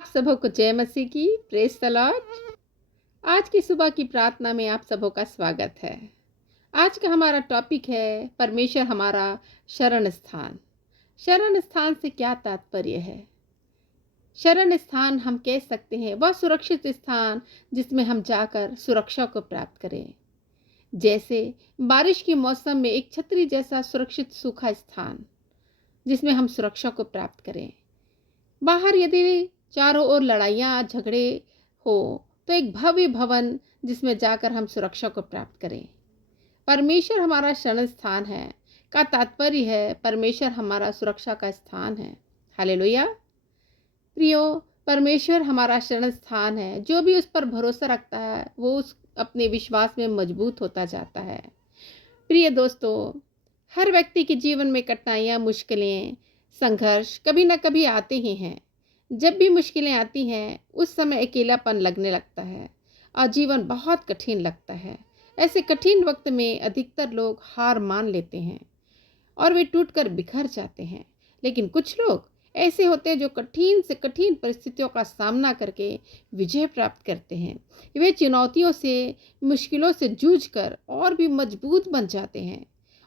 आप सबों को जय मसीह की प्रेज द लॉर्ड। आज की सुबह की प्रार्थना में आप सबों का स्वागत है। आज का हमारा टॉपिक है परमेश्वर हमारा शरण स्थान। शरण स्थान से क्या तात्पर्य है? शरण स्थान हम कह सकते हैं वह सुरक्षित स्थान जिसमें हम जाकर सुरक्षा को प्राप्त करें। जैसे बारिश के मौसम में एक छतरी जैसा सुरक्षित सूखा स्थान जिसमें हम सुरक्षा को प्राप्त करें। बाहर यदि चारों ओर लड़ाइयाँ झगड़े हो तो एक भव्य भवन जिसमें जाकर हम सुरक्षा को प्राप्त करें। परमेश्वर हमारा शरण स्थान है का तात्पर्य है परमेश्वर हमारा सुरक्षा का स्थान है। हालेलुया। प्रियो, परमेश्वर हमारा शरण स्थान है। जो भी उस पर भरोसा रखता है वो उस अपने विश्वास में मजबूत होता जाता है। प्रिय दोस्तों, हर व्यक्ति के जीवन में कठिनाइयाँ, मुश्किलें, संघर्ष कभी ना कभी आते ही हैं। जब भी मुश्किलें आती हैं उस समय अकेलापन लगने लगता है और जीवन बहुत कठिन लगता है। ऐसे कठिन वक्त में अधिकतर लोग हार मान लेते हैं और वे टूटकर बिखर जाते हैं। लेकिन कुछ लोग ऐसे होते हैं जो कठिन से कठिन परिस्थितियों का सामना करके विजय प्राप्त करते हैं। वे चुनौतियों से, मुश्किलों से जूझकर और भी मजबूत बन जाते हैं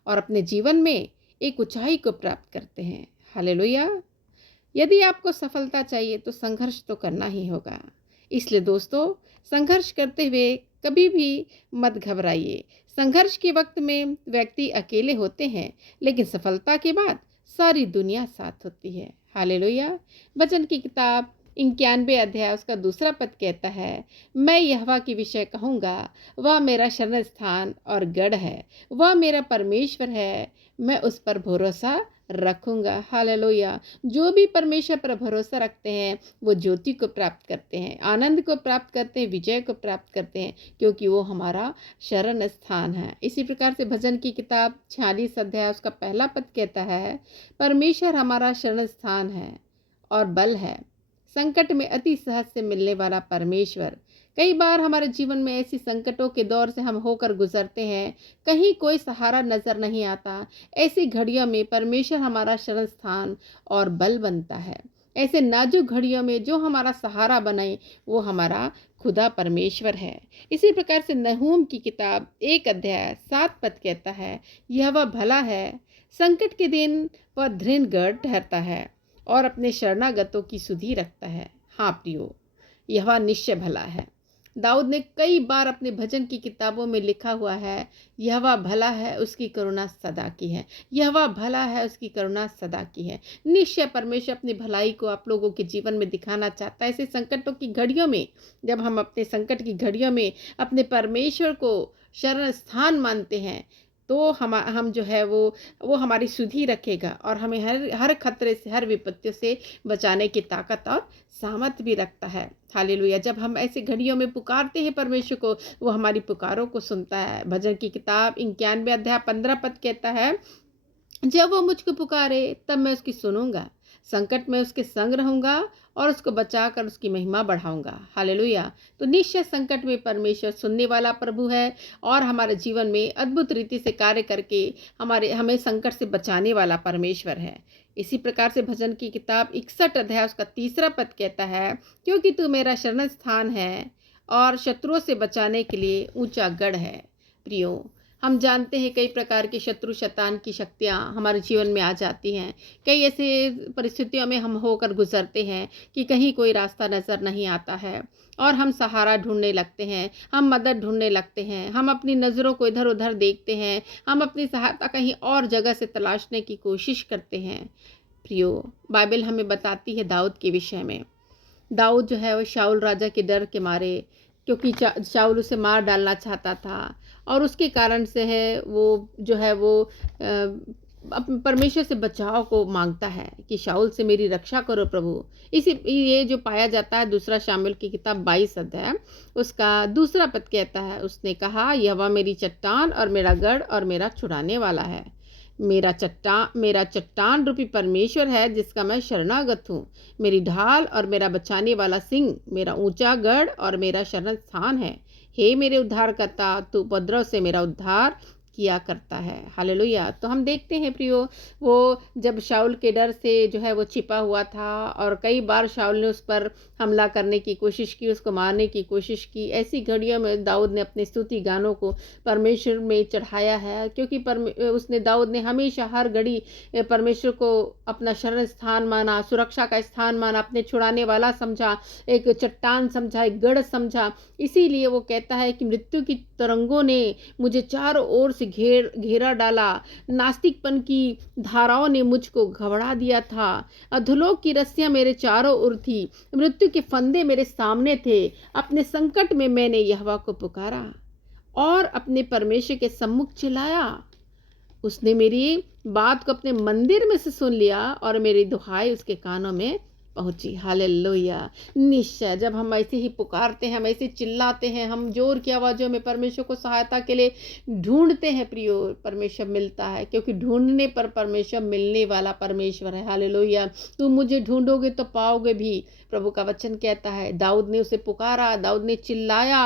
और अपने जीवन में एक ऊंचाई को प्राप्त करते हैं। हालेलुया। यदि आपको सफलता चाहिए तो संघर्ष तो करना ही होगा। इसलिए दोस्तों, संघर्ष करते हुए कभी भी मत घबराइए। संघर्ष के वक्त में व्यक्ति अकेले होते हैं, लेकिन सफलता के बाद सारी दुनिया साथ होती है। हालेलुया। वचन की किताब 91 अध्याय उसका 2 पद कहता है, मैं यहोवा के विषय कहूँगा, वह मेरा शरण स्थान और गढ़ है, वह मेरा परमेश्वर है, मैं उस पर भरोसा रखूँगा। हालेलुया। जो भी परमेश्वर पर भरोसा रखते हैं वो ज्योति को प्राप्त करते हैं, आनंद को प्राप्त करते हैं, विजय को प्राप्त करते हैं, क्योंकि वो हमारा शरण स्थान है। इसी प्रकार से भजन की किताब 46 अध्याय उसका 1 पद कहता है, परमेश्वर हमारा शरण स्थान है और बल है, संकट में अति सहज से मिलने वाला परमेश्वर। कई बार हमारे जीवन में ऐसी संकटों के दौर से हम होकर गुजरते हैं, कहीं कोई सहारा नजर नहीं आता। ऐसी घड़ियों में परमेश्वर हमारा शरण स्थान और बल बनता है। ऐसे नाजुक घड़ियों में जो हमारा सहारा बने वो हमारा खुदा परमेश्वर है। इसी प्रकार से नहूम की किताब 1 अध्याय 7 पद कहता है, यह वह भला है, संकट के दिन वह दृढ़ ठहरता है और अपने शरणागतों की सुधि रखता है। हाँ प्रियो, यह निश्चय भला है। दाऊद ने कई बार अपने भजन की किताबों में लिखा हुआ है, यहोवा भला है, उसकी करुणा सदा की है। यहोवा भला है, उसकी करुणा सदा की है। निश्चय परमेश्वर अपनी भलाई को आप लोगों के जीवन में दिखाना चाहता है। ऐसे संकटों की घड़ियों में, जब हम अपने संकट की घड़ियों में अपने परमेश्वर को शरण स्थान मानते हैं तो हम जो है वो हमारी सुधि रखेगा और हमें हर हर खतरे से, हर विपत्तियों से बचाने की ताकत और सामर्थ्य भी रखता है। हालेलुया। जब हम ऐसे घड़ियों में पुकारते हैं परमेश्वर को, वो हमारी पुकारों को सुनता है। भजन की किताब 91 अध्याय 15 पद कहता है, जब वो मुझको पुकारे तब मैं उसकी सुनूंगा, संकट में उसके संग रहूंगा और उसको बचाकर उसकी महिमा बढ़ाऊंगा। हालेलुया। तो निश्चय संकट में परमेश्वर सुनने वाला प्रभु है और हमारे जीवन में अद्भुत रीति से कार्य करके हमें संकट से बचाने वाला परमेश्वर है। इसी प्रकार से भजन की किताब 61 अध्याय उसका 3 पद कहता है, क्योंकि तू मेरा शरण स्थान है और शत्रुओं से बचाने के लिए ऊंचा गढ़ है। प्रियो, हम जानते हैं कई प्रकार के शत्रु शैतान की शक्तियाँ हमारे जीवन में आ जाती हैं। कई ऐसे परिस्थितियों में हम होकर गुजरते हैं कि कहीं कोई रास्ता नज़र नहीं आता है और हम सहारा ढूंढने लगते हैं, हम मदद ढूंढने लगते हैं, हम अपनी नज़रों को इधर उधर देखते हैं, हम अपनी सहायता कहीं और जगह से तलाशने की कोशिश करते हैं। प्रियो, बाइबल हमें बताती है दाऊद के विषय में। दाऊद जो है वो शाऊल राजा के डर के मारे, क्योंकि शाऊल उसे मार डालना चाहता था और उसके कारण से है वो जो है वो परमेश्वर से बचाव को मांगता है कि शाऊल से मेरी रक्षा करो प्रभु। इसी ये जो पाया जाता है 2 शामुएल की किताब 22 अध्याय उसका 2 पद कहता है, उसने कहा, यहोवा मेरी चट्टान और मेरा गढ़ और मेरा छुड़ाने वाला है, मेरा चट्टान रूपी परमेश्वर है जिसका मैं शरणागत हूँ, मेरी ढाल और मेरा बचाने वाला सिंह, मेरा ऊंचा गढ़ और मेरा शरण स्थान है। हे मेरे उद्धारकर्ता, तू उपद्रव से मेरा उद्धार किया करता है। हालेलुया। तो हम देखते हैं प्रियो, वो जब शाऊल के डर से जो है वो छिपा हुआ था और कई बार शाऊल ने उस पर हमला करने की कोशिश की, उसको मारने की कोशिश की। ऐसी घड़ियों में दाऊद ने अपने स्तुति गानों को परमेश्वर में चढ़ाया है, क्योंकि दाऊद ने हमेशा हर घड़ी परमेश्वर को अपना शरण स्थान माना, सुरक्षा का स्थान माना, अपने छुड़ाने वाला समझा, एक चट्टान समझा, एक गढ़ समझा। इसीलिए वो कहता है कि मृत्यु की तरंगों ने मुझे चारों ओर से घेरा डाला, नास्तिकपन की धाराओं ने मुझको घबरा दिया था, अधोलोक की रस्सियां मेरे चारों ओर थी, मृत्यु के फंदे मेरे सामने थे। अपने संकट में मैंने यहोवा को पुकारा और अपने परमेश्वर के सम्मुख चिल्लाया। उसने मेरी बात को अपने मंदिर में से सुन लिया और मेरी दुहाई उसके कानों में पहुंची। हालेलुया। निश्चय जब हम ऐसे ही पुकारते हैं, हम ऐसे चिल्लाते हैं, हम जोर की आवाज़ों में परमेश्वर को सहायता के लिए ढूंढते हैं प्रियो, परमेश्वर मिलता है, क्योंकि ढूंढने पर परमेश्वर मिलने वाला परमेश्वर है। हालेलुया। तुम मुझे ढूंढोगे तो पाओगे भी, प्रभु का वचन कहता है। दाऊद ने उसे पुकारा, दाऊद ने चिल्लाया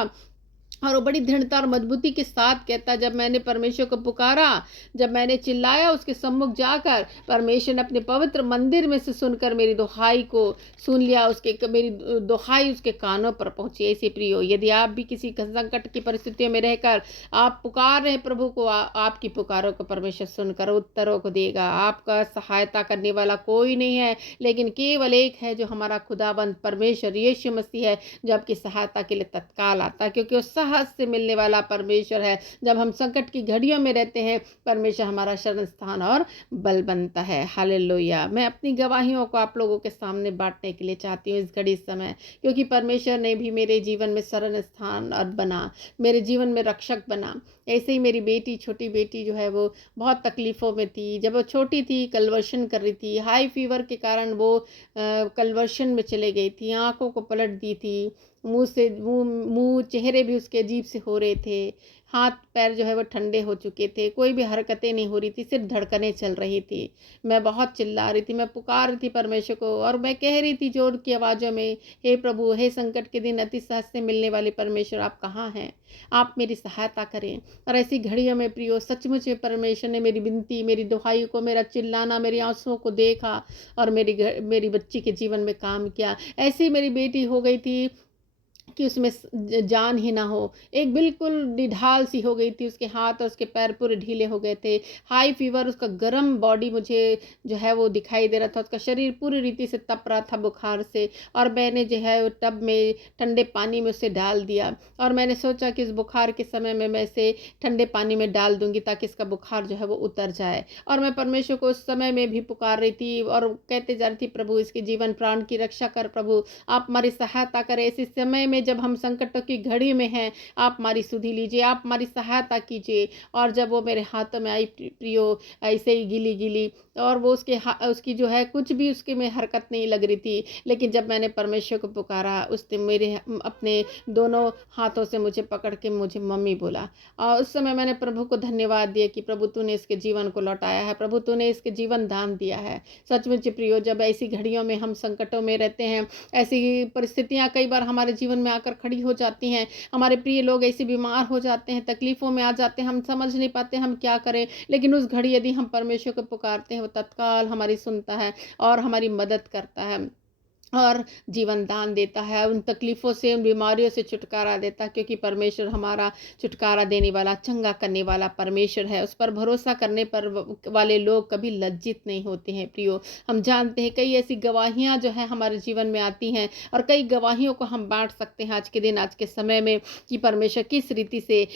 और वो बड़ी दृढ़ता और मजबूती के साथ कहता, जब मैंने परमेश्वर को पुकारा, जब मैंने चिल्लाया उसके सम्मुख जाकर, परमेश्वर ने अपने पवित्र मंदिर में से सुनकर मेरी दुहाई को सुन लिया, मेरी दुहाई उसके कानों पर पहुंची। ऐसे प्रियो, यदि आप भी किसी संकट की परिस्थितियों में रहकर आप पुकार रहे प्रभु को, आपकी पुकारों को परमेश्वर सुनकर उत्तरों को देगा। आपका सहायता करने वाला कोई नहीं है, लेकिन केवल एक है, जो हमारा खुदाबंद परमेश्वर यीशु मसीह है, जो आपकी सहायता के लिए तत्काल आता है, क्योंकि वो साहस से मिलने वाला परमेश्वर है। जब हम संकट की घड़ियों में रहते हैं, परमेश्वर हमारा शरण स्थान और बल बनता है। हालेलुया। मैं अपनी गवाहियों को आप लोगों के सामने बांटने के लिए चाहती हूँ इस घड़ी समय, क्योंकि परमेश्वर ने भी मेरे जीवन में शरण स्थान और बना, मेरे जीवन में रक्षक बना। ऐसे ही मेरी बेटी, छोटी बेटी जो है वो बहुत तकलीफ़ों में थी। जब वो छोटी थी, कन्वर्शन कर रही थी, हाई फीवर के कारण वो कन्वर्शन में चले गई थी, आंखों को पलट दी थी, मुंह चेहरे भी उसके अजीब से हो रहे थे, हाथ पैर जो है वो ठंडे हो चुके थे, कोई भी हरकतें नहीं हो रही थी, सिर्फ धड़कनें चल रही थी। मैं बहुत चिल्ला रही थी, मैं पुकार रही थी परमेश्वर को, और मैं कह रही थी जोर की आवाज़ों में, हे प्रभु, हे संकट के दिन अति सहज से मिलने वाले परमेश्वर, आप कहाँ हैं? आप मेरी सहायता करें। और ऐसी घड़ियों में प्रियो, सचमुच में परमेश्वर ने मेरी विनती, मेरी दुहाई को, मेरा चिल्लाना, मेरी आंसुओं को देखा और मेरी बच्ची के जीवन में काम किया। ऐसी मेरी बेटी हो गई थी कि उसमें जान ही ना हो, एक बिल्कुल निढाल सी हो गई थी, उसके हाथ और उसके पैर पूरे ढीले हो गए थे, हाई फीवर, उसका गर्म बॉडी मुझे जो है वो दिखाई दे रहा था, उसका शरीर पूरी रीति से तप रहा था बुखार से। और मैंने जो है वो टब में ठंडे पानी में उसे डाल दिया, और मैंने सोचा कि इस बुखार के समय में मैं इसे ठंडे पानी में डाल दूंगी ताकि इसका बुखार जो है वो उतर जाए। और मैं परमेश्वर को उस समय में भी पुकार रही थी और कहते जा रही थी, प्रभु इसके जीवन प्राण की रक्षा कर, प्रभु आप हमारी सहायता करें। इस समय में जब हम संकटों की घड़ी में हैं, आप हमारी सुधि लीजिए, आप हमारी सहायता कीजिए। और जब वो मेरे हाथों में आई प्रियो, ऐसे ही गीली गीली, और वो उसकी जो है कुछ भी उसके में हरकत नहीं लग रही थी, लेकिन जब मैंने परमेश्वर को पुकारा, उसने मेरे अपने दोनों हाथों से मुझे पकड़ के मुझे मम्मी बोला। और उस समय मैंने प्रभु को धन्यवाद दिया कि प्रभु तूने इसके जीवन को लौटाया है, प्रभु तूने इसके जीवन दान दिया है। सचमुच प्रियो, जब ऐसी घड़ियों में हम संकटों में रहते हैं, ऐसी परिस्थितियां कई बार हमारे जीवन में आकर खड़ी हो जाती हैं, हमारे प्रिय लोग ऐसे बीमार हो जाते हैं, तकलीफ़ों में आ जाते हैं, हम समझ नहीं पाते हम क्या करें, लेकिन उस घड़ी यदि हम परमेश्वर को पुकारते हैं, वो तत्काल हमारी सुनता है और हमारी मदद करता है और जीवन दान देता है, उन तकलीफ़ों से, उन बीमारियों से छुटकारा देता है, क्योंकि परमेश्वर हमारा छुटकारा देने वाला, चंगा करने वाला परमेश्वर है। उस पर भरोसा करने पर वाले लोग कभी लज्जित नहीं होते हैं प्रियो। हम जानते हैं कई ऐसी गवाहियाँ जो हैं हमारे जीवन में आती हैं, और कई गवाहियों को हम बांट सकते हैं आज के दिन, आज के समय में, कि परमेश्वर किस रीति से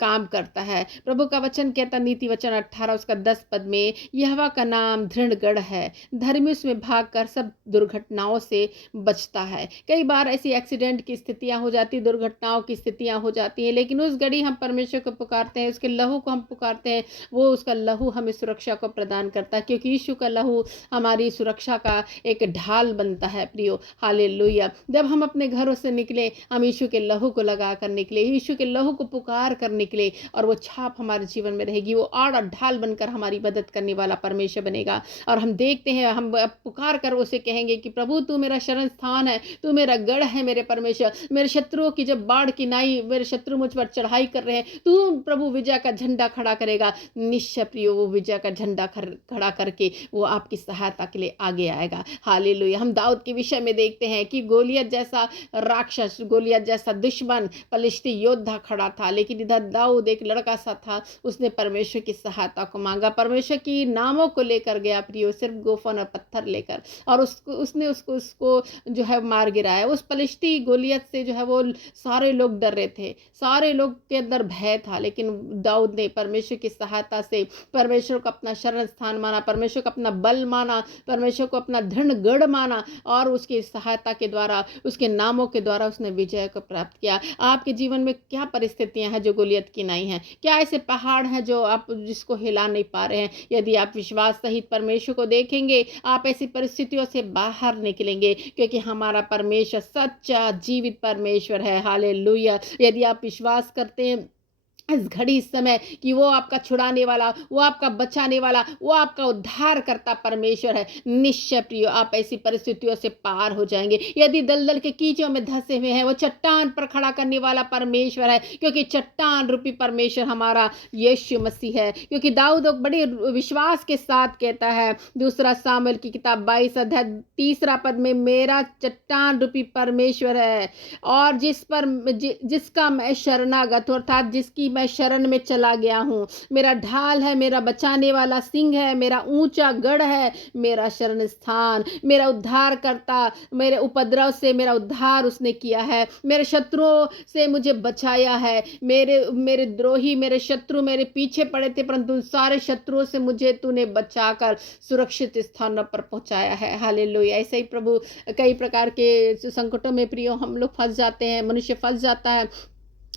काम करता है। प्रभु का वचन कहता, नीति वचन 18 उसका 10 पद में, यहोवा का नाम दृढ़ गढ़ है, धर्मी उसमें भाग कर सब दुर्घटनाओं से बचता है। कई बार ऐसी एक्सीडेंट की स्थितियां हो जाती, दुर्घटनाओं की स्थितियां हो जाती हैं, लेकिन उस घड़ी हम परमेश्वर को पुकारते हैं, उसके लहू को हम पुकारते हैं, वो उसका लहू हमें सुरक्षा को प्रदान करता है, क्योंकि यीशु का लहू हमारी सुरक्षा का एक ढाल बनता है प्रियो। हालेलुया। जब हम अपने घरों से निकले, हम यीशु के लहू को लगा कर निकले, यीशु के लहू को पुकार कर निकले, और वो छाप हमारे जीवन में रहेगी, वो आड़ और ढाल बनकर हमारी मदद करने वाला परमेश्वर बनेगा। और हम देखते हैं, हम पुकार कर उसे कहेंगे कि प्रभु तू मेरा शरण स्थान है, तू मेरा गढ़ है मेरे परमेश्वर। मेरे शत्रुओं की जब बाढ़ की नाई मेरे शत्रु मुझ पर चढ़ाई कर रहे हैं, तू प्रभु विजय का झंडा खड़ा करेगा। निश्चय प्रियो वो विजय का झंडा खड़ा करके वो आपकी सहायता के लिए आगे आएगा। हालेलुया। हम दाऊद के विषय में देखते हैं कि गोलियत जैसा राक्षस, गोलियत जैसा दुश्मन, फलिश्ती योद्धा खड़ा था, लेकिन इधर दाऊद एक लड़का सा था, उसने परमेश्वर की सहायता को मांगा, परमेश्वर की नामों को लेकर गया प्रियो, सिर्फ गोफन और पत्थर लेकर, और उसको जो है मार गिराया। उस फलिश्ती गोलियत से जो है वो सारे लोग डर रहे थे, सारे लोग के अंदर भय था, लेकिन दाऊद ने परमेश्वर की सहायता से परमेश्वर को अपना शरण स्थान माना, परमेश्वर को अपना बल माना, परमेश्वर को अपना दृढ़ गढ़ माना, और उसकी सहायता के द्वारा, उसके नामों के द्वारा उसने विजय को प्राप्त किया। आपके जीवन में क्या परिस्थितियां हैं जो गोलियत की नहीं है? क्या ऐसे पहाड़ हैं जो आप जिसको हिला नहीं पा रहे हैं? यदि आप विश्वास सहित परमेश्वर को देखेंगे, आप ऐसी परिस्थितियों से बाहर निकलेंगे, क्योंकि हमारा परमेश्वर सच्चा जीवित परमेश्वर है। हालेलुया। यदि आप विश्वास करते हैं इस घड़ी, इस समय, कि वो आपका छुड़ाने वाला, वो आपका बचाने वाला, वो आपका उद्धार करता परमेश्वर है, निश्चय प्रियो आप ऐसी परिस्थितियों से पार हो जाएंगे। यदि दलदल के कीचों में धंसे हुए हैं, वो चट्टान पर खड़ा करने वाला परमेश्वर है, क्योंकि चट्टान रूपी परमेश्वर हमारा यीशु मसीह है। क्योंकि दाऊद बड़े विश्वास के साथ कहता है, दूसरा सामुएल की किताब 22 अध्याय 3 पद में, मेरा चट्टान रूपी परमेश्वर है, और जिसका मैं शरणागत, अर्थात जिसकी मैं शरण में चला गया हूँ, मेरा ढाल है, मेरा बचाने वाला सिंह है, मेरा ऊंचा गढ़ है, मेरा शरण स्थान, मेरा उद्धार करता, मेरे उपद्रव से मेरा उद्धार उसने किया है, मेरे शत्रुओं से मुझे बचाया है। मेरे द्रोही, मेरे शत्रु मेरे पीछे पड़े थे, परंतु सारे शत्रुओं से मुझे तूने बचाकर सुरक्षित स्थानों पर पहुंचाया है। हालेलुया। ऐसे ही प्रभु कई प्रकार के संकटों में प्रियो हम लोग फंस जाते हैं, मनुष्य फंस जाता है,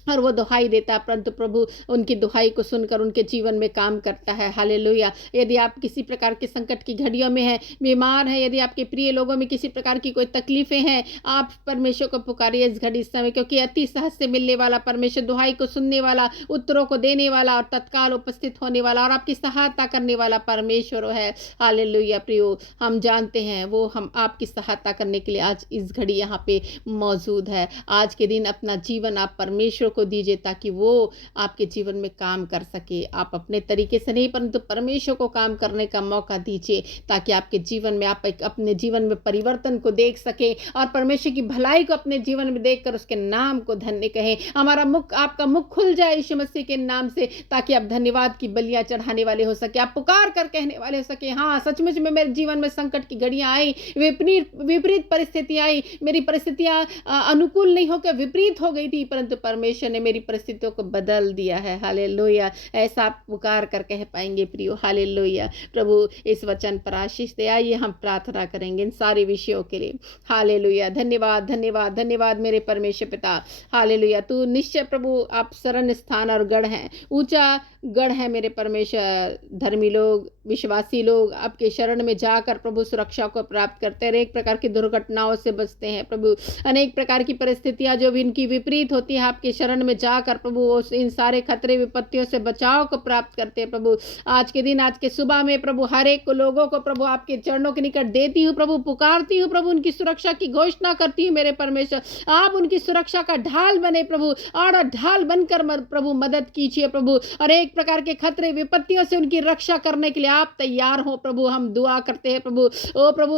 और वो दुहाई देता है, परंतु प्रभु उनकी दुहाई को सुनकर उनके जीवन में काम करता है। हालेलुया। यदि आप किसी प्रकार के संकट की घड़ियों में हैं, बीमार हैं, यदि आपके प्रिय लोगों में किसी प्रकार की कोई तकलीफें हैं, आप परमेश्वर को पुकारिए इस घड़ी, इस समय, क्योंकि अति सहज से मिलने वाला परमेश्वर, दुहाई को सुनने वाला, उत्तरों को देने वाला, और तत्काल उपस्थित होने वाला, और आपकी सहायता करने वाला परमेश्वर है। हालेलुया। प्रियो हम जानते हैं वो हम आपकी सहायता करने के लिए आज इस घड़ी यहाँ पे मौजूद है। आज के दिन अपना जीवन आप परमेश्वर को दीजिए, ताकि वो आपके जीवन में काम कर सके। आप अपने तरीके से नहीं, परंतु परमेश्वर को काम करने का मौका दीजिए, ताकि आपके जीवन में आप अपने जीवन में परिवर्तन को देख सके, और परमेश्वर की भलाई को अपने जीवन में देखकर उसके नाम को धन्य कहें। हमारा मुख, आपका मुख खुल जाए यीशु मसीह के नाम से, ताकि आप धन्यवाद की बलियां चढ़ाने वाले हो सके, आप पुकार कर कहने वाले हो सके, हाँ सचमुच में मेरे जीवन में संकट की घड़ियां आई, विपरीत परिस्थितियां आई, मेरी परिस्थितियां अनुकूल नहीं होकर विपरीत हो गई थी, परंतु परमेश्वर ने मेरी परिस्थितियों को बदल दिया है। हालेलुया। ऐसा आप पुकार कर कह पाएंगे प्रियो। हालेलुया। प्रभु इस वचन पर आशीष दे। आइए हम प्रार्थना करेंगे इन सारे विषयों के लिए। हालेलुया। धन्यवाद, धन्यवाद, धन्यवाद मेरे परमेश्वर पिता। हालेलुया। तू निश्चय प्रभु आप शरण स्थान और गढ़ हैं, ऊंचा गढ़ है मेरे परमेश्वर। धर्मी लोग, विश्वासी लोग आपके शरण में जाकर प्रभु सुरक्षा को प्राप्त करते हैं, अनेक प्रकार की दुर्घटनाओं से बचते हैं प्रभु, अनेक प्रकार की परिस्थितियां जो भी इनकी विपरीत होती है, आपके शरण में जाकर प्रभु इन सारे खतरे विपत्तियों से बचाव को प्राप्त करते हैं प्रभु। आज के दिन, आज के सुबह में प्रभु हर एक लोगों को प्रभु आपके चरणों के निकट देती हूँ प्रभु, पुकारती हूँ प्रभु, उनकी सुरक्षा की घोषणा करती हूँ मेरे परमेश्वर। आप उनकी सुरक्षा का ढाल बने प्रभु, और ढाल बनकर प्रभु मदद कीजिए प्रभु, और एक प्रकार के खतरे विपत्तियों से उनकी रक्षा करने के लिए आप तैयार हो प्रभु। हम दुआ करते हैं प्रभु। ओ प्रभु,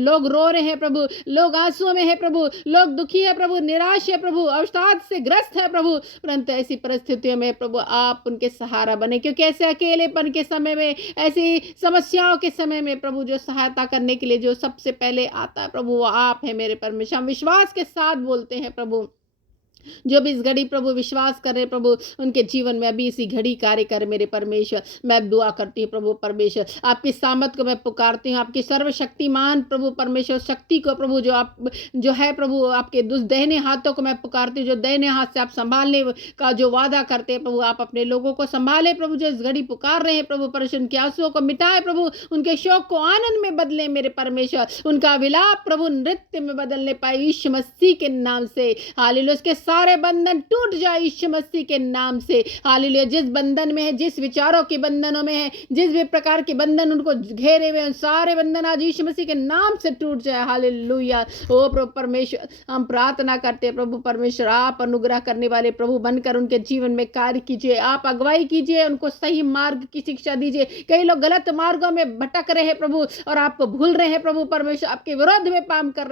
लोग रो रहे हैं प्रभु, लोग आंसुओं में है प्रभु, लोग दुखी है प्रभु, निराश है प्रभु, अवसाद से ग्रस्त है प्रभु, परंतु ऐसी परिस्थितियों में प्रभु आप उनके सहारा बने, क्योंकि ऐसे अकेलेपन के समय में, ऐसी समस्याओं के समय में प्रभु जो सहायता करने के लिए जो सबसे पहले आता है प्रभु वो आप है मेरे परमेश्वर। हम विश्वास के साथ बोलते हैं प्रभु, जो भी इस घड़ी प्रभु विश्वास कर रहे प्रभु, उनके जीवन में अभी इसी घड़ी कार्य करे मेरे परमेश्वर। मैं दुआ करती हूँ प्रभु परमेश्वर, आपकी सामर्थ को मैं पुकारती हूँ, आपकी सर्वशक्तिमान प्रभु परमेश्वर शक्ति को प्रभु जो है प्रभु, आपके दाहिने हाथों को मैं पुकारती हूँ, जो दाहिने हाथ से आप संभालने का जो वादा करते हैं प्रभु, आप अपने लोगों को संभाले प्रभु, जो इस घड़ी पुकार रहे हैं प्रभु परमेश्वर, उनके आंसुओं को मिटाए प्रभु, उनके शोक को आनंद में बदले मेरे परमेश्वर, उनका विलाप प्रभु नृत्य में बदलने पाए यीशु मसीह के नाम से। हालेलुया। उसके सारे बंधन टूट जाए यीशु मसीह के नाम से। हालेलुया। जिस बंधन में है, जिस विचारों के बंधनों में है, जिस भी प्रकार के बंधन उनको घेरे हुए हैं, सारे बंधन आज यीशु मसीह के नाम से टूट जाए। हालेलुया। ओ प्रभु परमेश्वर, हम प्रार्थना करते हैं प्रभु परमेश्वर, आप अनुग्रह करने वाले प्रभु बनकर उनके जीवन में कार्य कीजिए, आप अगुवाई कीजिए, उनको सही मार्ग की शिक्षा दीजिए। कई लोग गलत मार्गों में भटक रहे हैं प्रभु और आपको भूल रहे हैं प्रभु परमेश्वर, आपके विरोध में पाप कर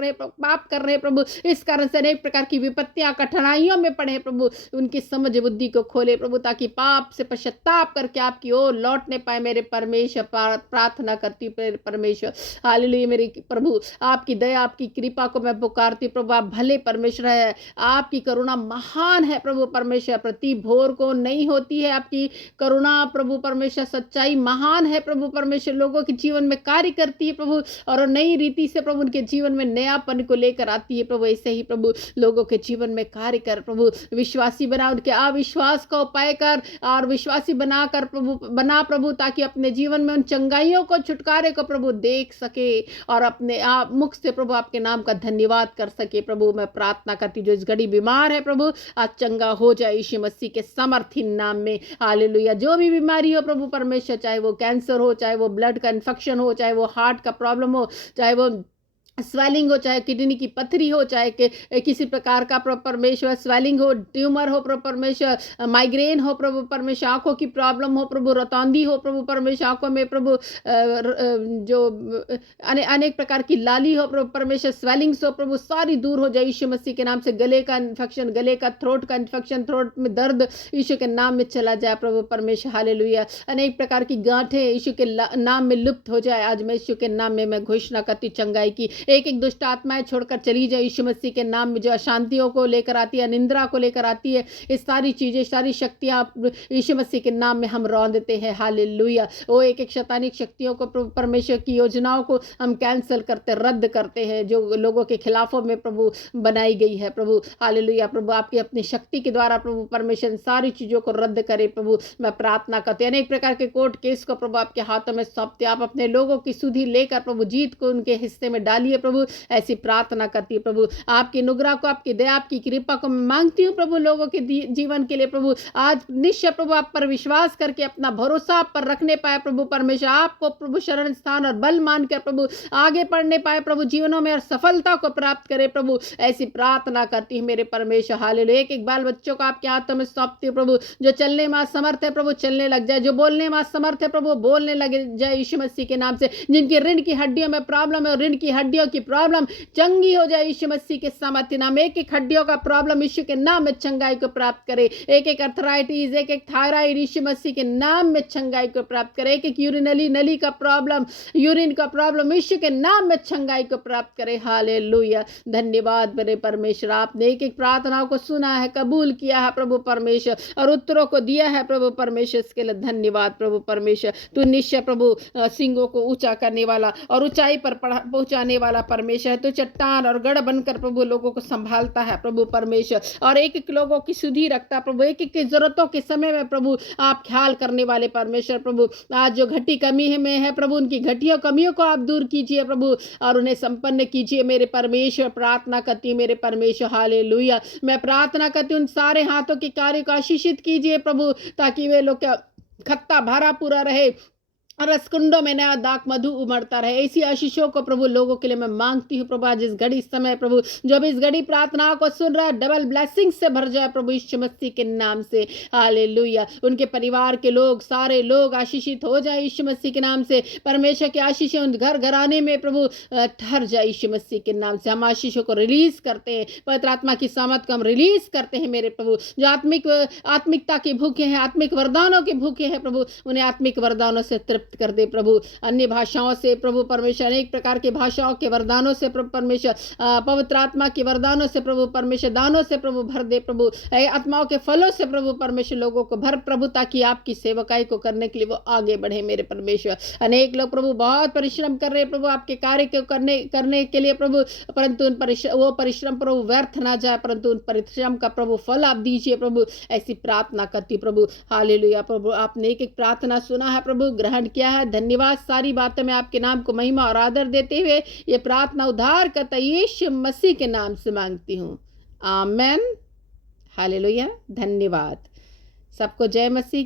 रहे हैं प्रभु। इस कारण से अनेक प्रकार की विपत्तियां, कठिनाइयों में पड़े हैं प्रभु। उनकी समझ बुद्धि को खोले प्रभु, ताकि पाप से पश्चाताप करके आपकी ओर लौटने पाए मेरे परमेश्वर। प्रार्थना करती हूँ परमेश्वर। हालेलुया। मेरे प्रभु, आपकी दया, आपकी कृपा को मैं पुकारती हूँ प्रभु। आप भले परमेश्वर है, आपकी करुणा महान है प्रभु परमेश्वर, प्रति भोर को नहीं होती है आपकी करुणा प्रभु परमेश्वर। सच्चाई महान है प्रभु परमेश्वर, लोगों के जीवन में कार्य करती है प्रभु, और नई रीति से प्रभु उनके जीवन में नयापन को लेकर आती है प्रभु। ऐसे ही प्रभु लोगों के जीवन में कार्य कर प्रभु, विश्वासी बना, उनके अविश्वास को उपाय कर और विश्वासी बनाकर बना प्रभु, ताकि अपने जीवन में उन चंगाइयों को, छुटकारे को प्रभु देख सके और अपने आप मुख से प्रभु आपके नाम का धन्यवाद कर सके प्रभु। मैं प्रार्थना करती हूँ, जो इस घड़ी बीमार है प्रभु, आज चंगा हो जाए यीशु मसीह के सामर्थी नाम में। हालेलुया। जो भी बीमारी हो प्रभु परमेश्वर, चाहे वो कैंसर हो, चाहे वो ब्लड का इन्फेक्शन हो, चाहे वो हार्ट का प्रॉब्लम हो, चाहे वो स्वेलिंग हो, चाहे किडनी की पथरी हो, चाहे किसी प्रकार का प्रभु परमेश्वर स्वेलिंग हो, ट्यूमर हो प्रभु परमेश्वर, माइग्रेन हो प्रभु परमेश्वर, आंखों की प्रॉब्लम हो प्रभु, रतौंधी हो प्रभु परमेश्वर, आंखों में प्रभु जो अनेक प्रकार की लाली हो प्रभु परमेश्वर, स्वेलिंग्स हो प्रभु, सारी दूर हो जाए यीशु मसीह के नाम से। गले का इन्फेक्शन, गले का थ्रोट का इन्फेक्शन, थ्रोट में दर्द यीशु के नाम में चला जाए प्रभु परमेश्वर। हालेलुया। अनेक प्रकार की गांठें यीशु के नाम में लुप्त हो जाए। आज मैं यीशु के नाम में मैं घोषणा करती चंगाई की। एक एक दुष्ट आत्माएं छोड़कर चली जाए यीशु मसीह के नाम में, जो अशांतियों को लेकर आती है, निंद्रा को लेकर आती है, इस सारी चीजें, सारी शक्तियां यीशु मसीह के नाम में हम रौंद देते हैं। हालेलुया। वो एक एक शैतानिक शक्तियों को प्रभु परमेश्वर की योजनाओं को हम कैंसिल करते, रद्द करते हैं, जो लोगों के खिलाफों में प्रभु बनाई गई है प्रभु। हालेलुया। प्रभु आपकी अपनी शक्ति के द्वारा प्रभु परमेश्वर सारी चीजों को रद्द करे प्रभु। मैं प्रार्थना करती हूँ, अनेक प्रकार के कोर्ट केस को प्रभु आपके हाथों में सौंपते, आप अपने लोगों की सुधि लेकर प्रभु जीत को उनके हिस्से में डालिए प्रभु। ऐसी प्रार्थना करती है प्रभु। आपकी अनुग्रह को, आपकी दया, आपकी कृपा को मैं मांगती हूँ प्रभु, लोगों के जीवन के लिए प्रभु। आज निश्चय प्रभु आप पर विश्वास करके अपना भरोसा आप पर रखने पाए प्रभु परमेश्वर, आपको प्रभु शरण स्थान और बल मानकर प्रभु आगे बढ़ने पाए प्रभु, जीवनों में और सफलता को प्राप्त करे प्रभु। ऐसी प्रार्थना करती है मेरे परमेश्वर। हालेलुया। एक एक बाल बच्चों को आपके हाथों में सौंपती हूँ प्रभु, जो चलने में समर्थ है प्रभु चलने लग जाए, जो बोलने में समर्थ है प्रभु बोलने लग जाए यीशु मसीह के नाम से। जिनकी ऋण की हड्डियों में प्रॉब्लम है, ऋण की हड्डियों की प्रॉब्लम चंगी हो जाए यीशु मसीह के सामर्थ्य नाम। एक एक हड्डियों का प्रॉब्लम यीशु के नाम में चंगाई को प्राप्त करे। एक एक अर्थराइटिस, एक एक थायराइड यीशु मसीह के नाम में चंगाई को प्राप्त करे। एक एक यूरिनली नली का प्रॉब्लम, यूरिन का प्रॉब्लम यीशु के नाम में चंगाई को प्राप्त करे। हालेलुया। धन्यवाद मेरे परमेश्वर, आपने एक एक प्रार्थनाओं को सुना है, कबूल किया है प्रभु परमेश्वर, और उत्तरों को दिया है प्रभु परमेश्वर। इसके लिए धन्यवाद प्रभु परमेश्वर। तू निश्चय प्रभु सिंगों को ऊंचा करने वाला और ऊंचाई पर पहुंचाने वाला परमेश्वर है। तो चट्टान और गढ़ बनकर प्रभु लोगों को संभालता है प्रभु परमेश्वर, और एक एक लोगों की सुधि रखता प्रभु। एक एक की जरूरतों के समय में प्रभु आप ख्याल करने वाले परमेश्वर प्रभु। आज जो घटी कमी में है प्रभु, उनकी घटियों कमियों को आप दूर कीजिए प्रभु, और उन्हें संपन्न कीजिए मेरे परमेश्वर। प्रार्थना करती मेरे परमेश्वर। हालेलुया। मैं प्रार्थना करती हूँ, उन सारे हाथों के कार्य को आशीषित कीजिए प्रभु, ताकि वे लोग का खत्ता भरा पूरा रहे और रसकुंडों में नया दाक मधु उमड़ता रहे। ऐसी आशीषों को प्रभु लोगों के लिए मैं मांगती हूँ प्रभु। आज इस घड़ी समय प्रभु, जो भी इस घड़ी प्रार्थनाओं को सुन रहा है, डबल ब्लेसिंग से भर जाए प्रभु यीशु मसीह के नाम से। हालेलुया। उनके परिवार के लोग, सारे लोग आशीषित हो जाए यीशु मसीह के नाम से। परमेश्वर की आशीषें उन घर घराने में प्रभु ठहर जाए यीशु मसीह के नाम से। हम आशीषों को रिलीज करते हैं, पवित्र आत्मा की सामर्थ को हम रिलीज करते हैं मेरे प्रभु। जो आत्मिकता के भूखे हैं, आत्मिक वरदानों के भूखे हैं प्रभु, उन्हें आत्मिक वरदानों से तृप्त कर दे प्रभु। अन्य भाषाओं से प्रभु परमेश्वर, अनेक प्रकार के भाषाओं के वरदानों से प्रभु परमेश्वर, पवित्र आत्मा के वरदानों से प्रभु परमेश्वर, दानों से प्रभु भर दे प्रभु। आत्माओं के फलों से प्रभु परमेश्वर लोगों को भर प्रभु, ताकि आपकी सेवकाई को करने के लिए वो आगे बढ़े मेरे परमेश्वर। अनेक लोग प्रभु बहुत परिश्रम कर रहे प्रभु आपके कार्य को करने के लिए प्रभु, परंतु वो परिश्रम प्रभु व्यर्थ ना जाए, परंतु उन परिश्रम का प्रभु फल आप दीजिए प्रभु। ऐसी प्रार्थना करती प्रभु। हालेलुया। प्रभु आपने एक एक प्रार्थना सुना है प्रभु, ग्रहण किया है। धन्यवाद। सारी बातें मैं आपके नाम को महिमा और आदर देते हुए ये प्रार्थना उद्धार करता यीशु मसीह के नाम से मांगती हूँ। आमेन। हालेलुया। धन्यवाद। सबको जय मसीह।